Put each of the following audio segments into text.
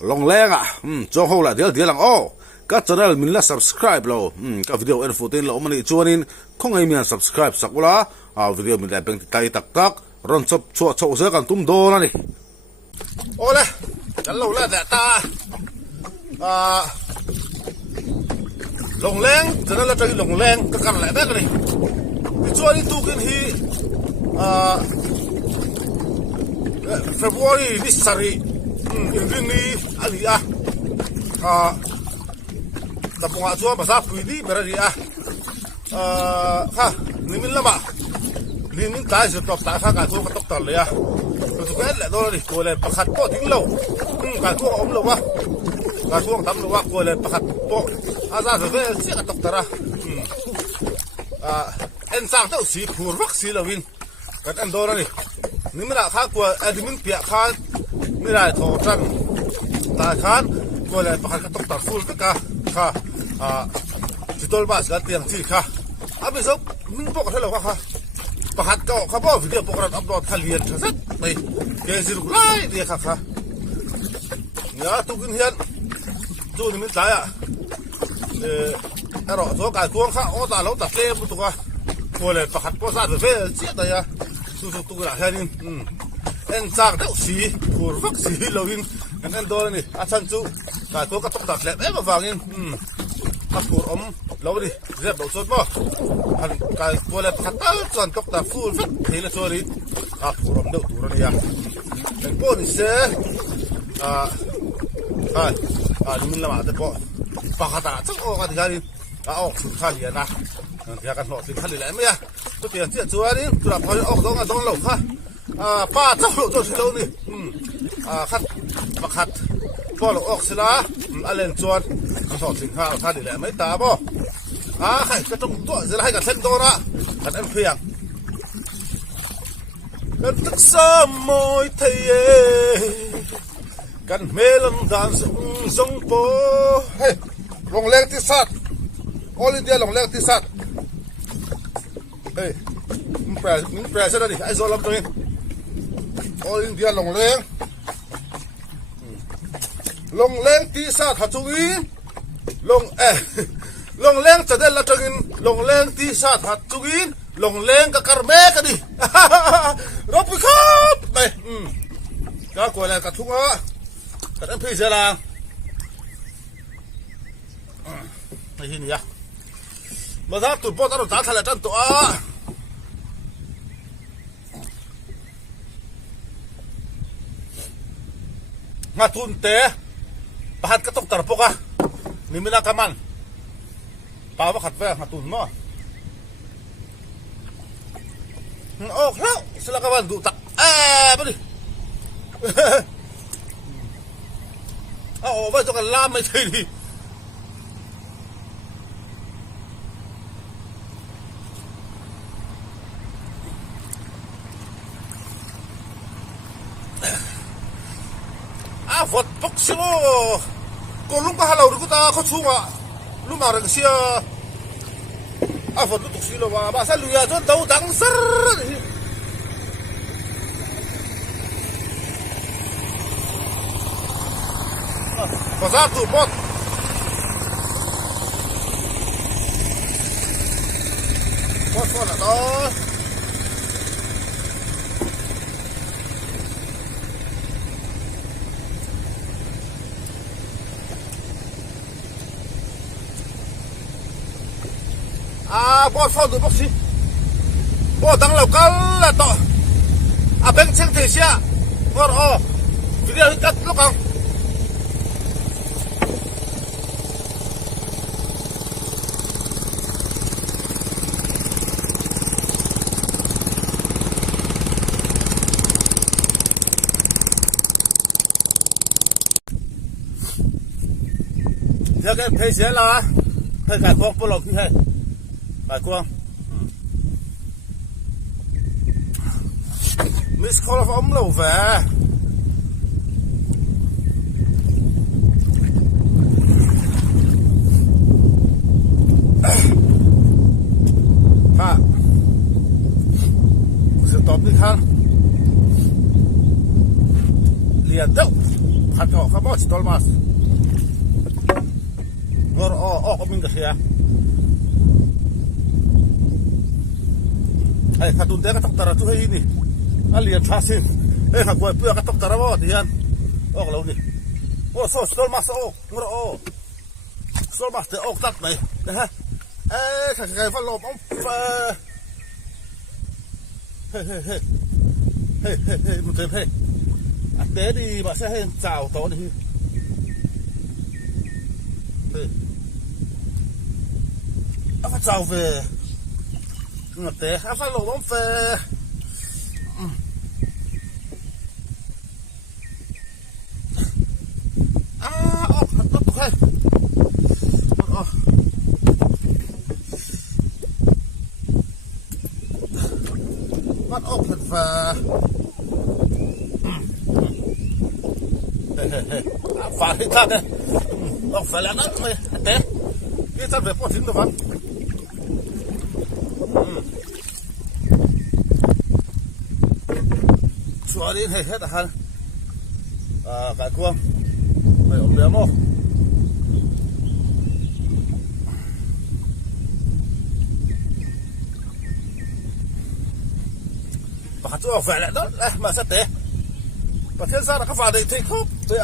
long leng à cho hậu lại dia lang ô các channel mình là subscribe lo các video info tin lo mani chuanin không ai mình subscribe sakula video mình lại beng tay tak tak ron chop chua chau se kan tum do na ni ole kan lo la da ta long leng channel là chơi long leng các kan lại bek ni chuanin tu kin hi February this sari ini alia tapunga chua basa puidi beradia nimin lama nimin tai se top ta kha ka thu ka tok tar le ya tu ka le do ri ko le pakhat po ding lo ka thu om lo wa ka thu tam lo wa ko le pakhat po aza se ve se ka tok tara en sang to si khur vak si lovin ka an do ri nimin la kha ko admin pia khaนี่ได้โทรจังตาคันก็เลยประคันกระตกตัดฟูลก็ค่ะจิตตัวบ้าสกัดเตียงที่ค่ะไปซบมึงปกติแล้วค่ะประคันก็เขาบอกวิดีโอปกติอัพโหลดทะเลียนชัดไปเกสิรุไล่เดียค่ะเนี่ยตุกินเฮียนจูนี่มันใจอ่ะรอตัวการทวงค่ะโอ้ตาเราตัดเล่มตัวก็เลยประคันก็ซาเฟ่เจี๊ยดเลยอ่ะตุกระแค่นี้en chak deuh si khur vak si loin en dor ni a chan chu ka to ka tok dak le em awangin a khur om lo ni zep do chot mo han ka ko le khatal chan tok ta full vak thele chori a khur om deuh tur ni ya en po ni se ni lama te po pa khata chak o ka digari a ok sun khali na ya kan lo tin khali le me ya to tian chi chuani tu la phoi ok dong a dong lo khaป้าเจ้าตัวสิโลนี่ขัดมาขัดพอเราออกสิละอะไรจวนสอนสิงหาท่าดีแหละไม่ตาบ่ใครก็ต้องตัวสิละให้กับเส้นตัวละกันเอ็มเพียงกันตึกซ้ำมอยเทยกันเมลันดานสงโปเฮ้ลงแรงที่สัตว์ออลิเดียลงแรงที่สัตว์เฮ้ยมึงแปลใช่ไหมดิไอ้โซลัมตัวนี้โอ้ยเดียลงแรงตีซาถัดจุยลงแรงจะได้ละจังลงแรงตีซาถัดจุยลงแรงกับกระเมกันดิรบไปครับไปก็กลัวอะไรกับทุกข์อ่ะแต่ถ้าพี่เสียละไม่เห็นเนี่ยมาถ้าตุ่นปอดเราจ่าทะเลจันตัวงาทุนเตะประหัดกระตกตะปกนี่มีนักกมันป่าวว่าขัดแฝงงาทุนมั้งโอ้แล้วสลักกันดูตักไปดิไว้ตัวกันล่ามไม่ใช่ดิฝนตกสิโอก็ลุงก็ฮัลโหลดูก็ตาเขาชูมาลุงมาเรื่องเสียฝนตกสิโลว่าบ้าสลุยจนเดาดังสรภาษาตัวบดละต่อบอสฟอนดูบ็อกซี่บอสดังเหล่ากันละต่อเบงเชงเทเชียบอสวิดีโอกัดลูกเดี๋ยวกันเทเชียละให้การพกปลอกที่ให้ไปกวางมิสคอลของเราแฝสต็อปนี่ครับเรียนเด้อ Kato kamo si Tolmas. Ngor min kasih. Ay katun dia katok tara tu ini. Alian hasin. Hakwa pia katok tara mo diyan. Law ni. So Tolmas ngor Tolmas te tat mai. Ha. Kai fa lom ông. Hey, một thêm hey. Anh bé đi bạn sẽ hay chào to đi. Anh phải chào về. Ngọt té, anh phải lột bóng về. Nó tục hay. Bắt ốc thật và phá hết thật đấy. Ốc phải là nát thôi. Té. Cái thật về bỏ thính được không? Chua đi hết là hẳn. Cái cuông. Mày ổng đếm không? Và chú về lại đó mà sẽ té. Và thiên ra là các vào đây thấy khúc. Thế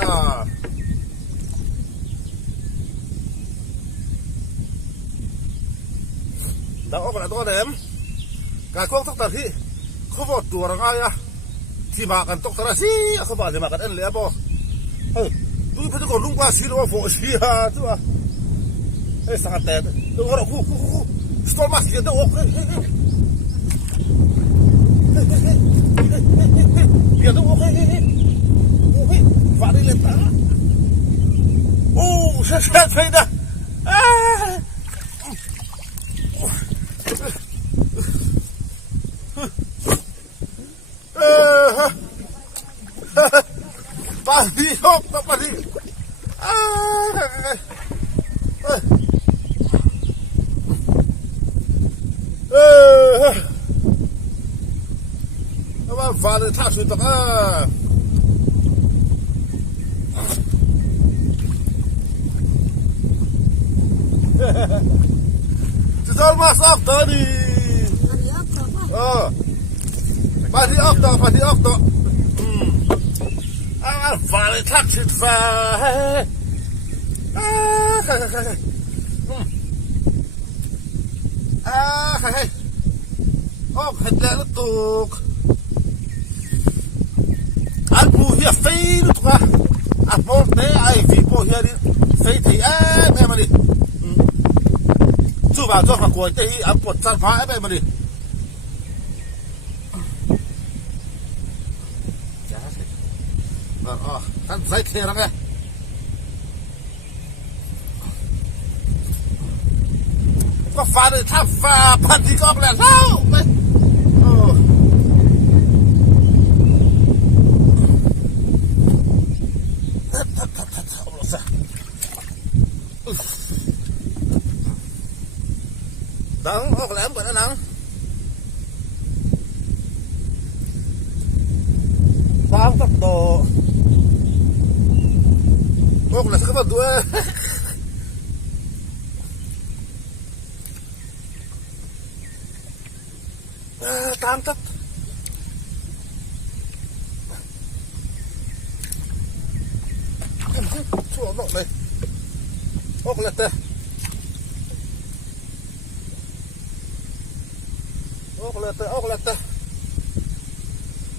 đó là tôi đếm. Cái con tóc tật thì không vào chùa là ngay thì mà cần tóc tật xí không vào thì mà cần ăn lẽ bò. Tôi phải còn lung qua xí đâu vội xí chứ à. Ê sao té. Tôi có khu stol mas kia đâu ok. Dia tu okey. Fahri letak. Saya dah. Pasti hop, tak pasti. Phá được thả suy tộc Chứ thôi mà sắp tới đi. Phải đi ốc đó. Phá được thả suy phá. Ốc hết lẽ nó tục. Anh mua hier phê nữa tụi anh mua té ai vì mua hier đi phê thì em mà đi chú bảo cho của đây anh quật san phá em mà đi anh dây thế lắm nghe có phá được tháp phá bàn thì có là sao Nắng, ốc lém vẫn nắng. Bao tốc độ. Ốc là các bạn đuôi. Tam tốc. Chua nọ đây. Ốc lật đây. Ốc lật.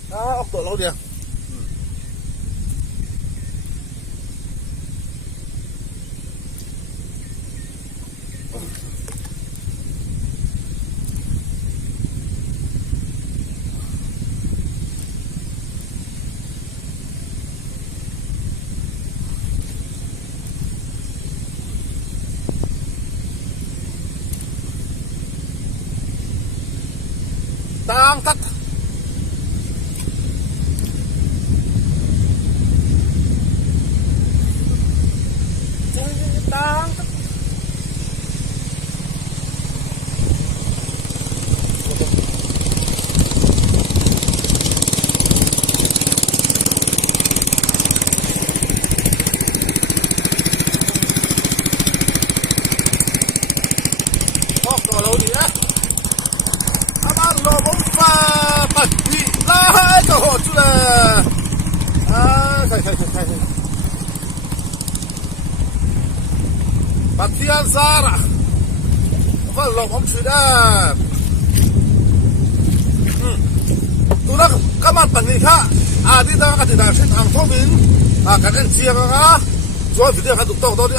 Ốc tổ lâu điền. Tăng tắt. Tăng tắt. Pathian Zara vẫn lộc ông chuyện đó tụi nó các bạn bận đi khác đi ra cái gì trên hàng thông tin cái anh chiang á rồi video cái tụt tàu đó đi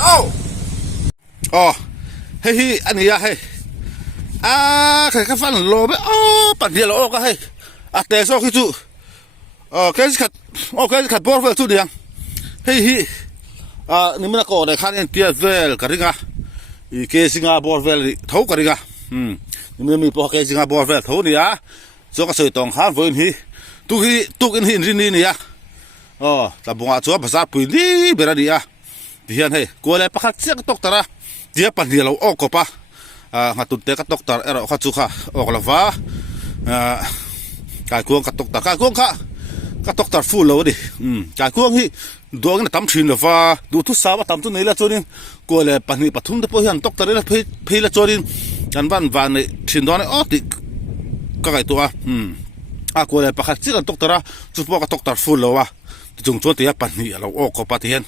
hey anh ấy hey cái phần lô bé bận đi lô cái hey thế sao cái chú cái gì khát bor về chú đi hey ni mình có để khát anh tia về cái gì cái Singapore về thấu cái gì ni mình bỏ cái Singapore về thấu đi cho cái sợi tòng khát với anh tu cái hình ni này ta bunga cho pasar pui ni beradi thì hiện hey cô lại bắt chiếc tóc tara dia pan dia lo ko pa ngatun te ka tóc tar ero kha chu kha ok lava kai kuang ka tóc tar kai kuang ka tóc tar full lo di kai kuang hi dong na tam thin lava du thu sa ba tam tu nei la chorin ko le pan ni pathum de po hian tóc tar la phei la chorin kan van nei thin don ti ka kai to ko le pakhat chiếc tóc tara chu po ka tóc tar full lo wa chung cho ti pan ni lo ok ko pa ti hian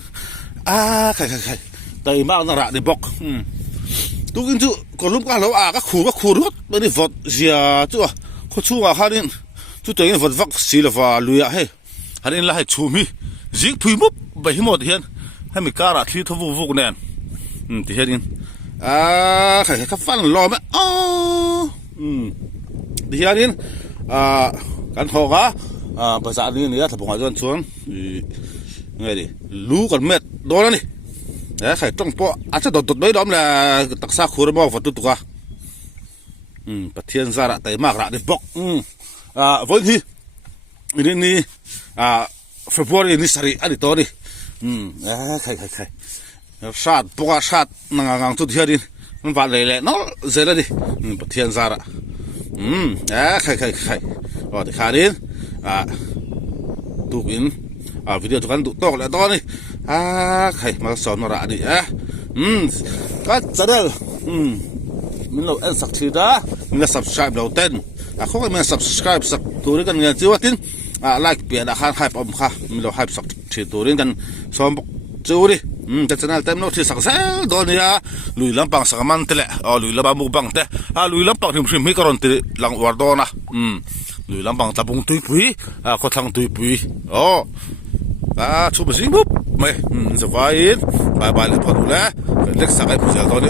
khai tay mà nó ra đi bọc tôi kinh chú còn lúc cả lâu các khu rút bên đi vật gì chú có chú hai đến chú thấy vật vắt xí là và lùi hay hai đến là hay chú mi dính phui mốc bảy một hiện hay mình cá ra thì thâu vô nè thì hiện đến khai các fan lo mấy thì hiện đến cái thằng á bây giờ đi nữa thì bọn họ xuống nghe đi lú còn mệt đó này khai trong po sẽ đột mấy đom là đặc sắc khu bao vật tụt qua Pathian Zara tay mạc ra đi bọc với hi ini February ni sari adi to đi khai sát po sát ngang tụt here điมันvàoเลยnó dễ là đi Pathian Zara khai thì khai đến tụt in video tụi con tụt to lại to đi khai mà sớm nó ra đi các cháu đây mình lâu ăn sạch thì đó mình là subscribe đầu tiên không phải mình subscribe sạch tụi con nghe chưa tin like bia đã khai hype ông kha mình lâu hype sạch thì tụi con sớm chú đi cái channel tem nó thì sạch sẽ đó nè lùi lắm bằng sạc man tele lùi lắm bằng bằng te lùi lắm bằng thì mình còn thì lăng war đó na lùi lắm bằng tabung tui pui có thằng tui pui chú bà dính búp mày giờ vai bye bye lên phần lẽ let's start cái video đó đi